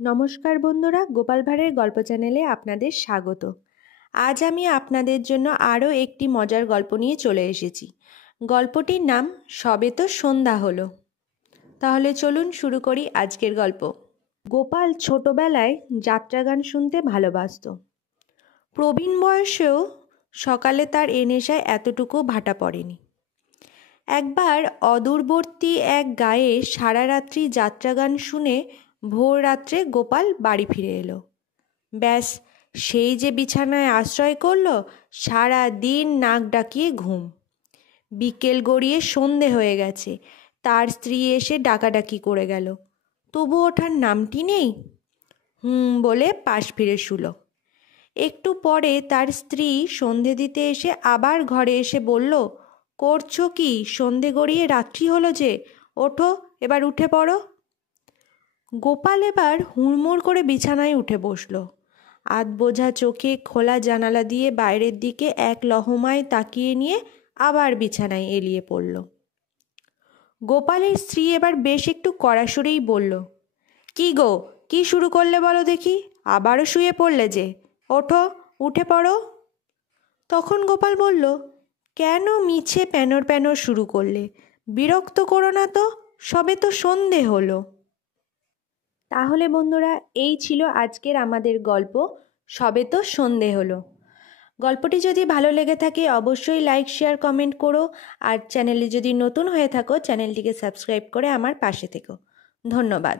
নমস্কার বন্ধুরা, গোপাল ভাঁড়ের গল্প চ্যানেলে আপনাদের স্বাগত। আজ আমি আপনাদের জন্য আরও একটি মজার গল্প নিয়ে চলে এসেছি। গল্পটির নাম সবে তো সন্ধ্যা হলো। তাহলে চলুন শুরু করি আজকের গল্প। গোপাল ছোটবেলায় যাত্রাগান শুনতে ভালোবাসত। প্রবীণ বয়সেও সকালে তার এ নেশায় এতটুকু ভাটা পড়েনি। একবার অদূরবর্তী এক গায়ে সারা রাত্রি যাত্রাগান শুনে ভোর রাত্রে গোপাল বাড়ি ফিরে এলো। ব্যাস, সেই যে বিছানায় আশ্রয় করল, সারা দিন নাক ডাকিয়ে ঘুম। বিকেল গড়িয়ে সন্ধে হয়ে গেছে, তার স্ত্রী এসে ডাকাডাকি করে গেল, তবু ওঠার নামটি নেই। বলে পাশ ফিরে শুল। একটু পরে তার স্ত্রী সন্ধে দিতে এসে আবার ঘরে এসে বলল, করছো কি? সন্ধে গড়িয়ে রাত্রি হলো যে, ওঠো, এবার উঠে পড়ো। গোপাল এবার হুড়মুড় করে বিছানায় উঠে বসল। আধবোঝা চোখে খোলা জানালা দিয়ে বাইরের দিকে এক লহমায় তাকিয়ে নিয়ে আবার বিছানায় এলিয়ে পড়ল। গোপালের স্ত্রী এবার বেশ একটু কড়াসুরেই বলল, কি গো, কি শুরু করলে বলো দেখি? আবারও শুয়ে পড়লে যে, ওঠো, উঠে পড়ো। তখন গোপাল বলল, কেন মিছে প্যানর প্যানর শুরু করলে? বিরক্ত করো না তো, সবে তো সন্ধে হলো। তাহলে বন্ধুরা, এই ছিল আজকের আমাদের গল্প সবে তো সন্ধে হলো। গল্পটি যদি ভালো লেগে থাকে অবশ্যই লাইক, শেয়ার, কমেন্ট করো। আর চ্যানেলে যদি নতুন হয়ে থাকো চ্যানেলটিকে সাবস্ক্রাইব করে আমার পাশে থেকো। ধন্যবাদ।